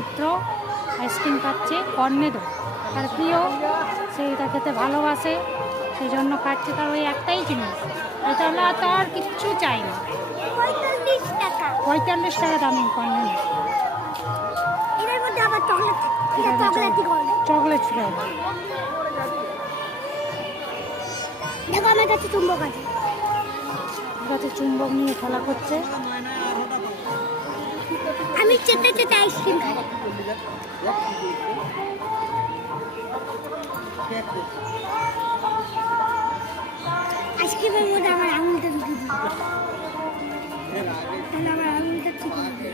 পুত্র আইসক্রিম খাচ্ছে কর্নেদো, তার প্রিয়, সে এটা খেতে ভালোবাসে, সেই জন্য খাচ্ছে। তার ওই একটাই জিনিস, এটা হলো তার কিচ্ছু চাই না। 45 টাকা দামি কর্নেদো। Chocolate flavour. দেখো আমার কাছে চুম্বক আছে, চুম্বক নিয়ে খেলা করছে। আমি চেতে চেতে আইসক্রিম খাই। আইসক্রিমের মধ্যে আমার আঙুলটা ঢুকে দিই, তাহলে আমার আঙুলটা ঠিক হবে।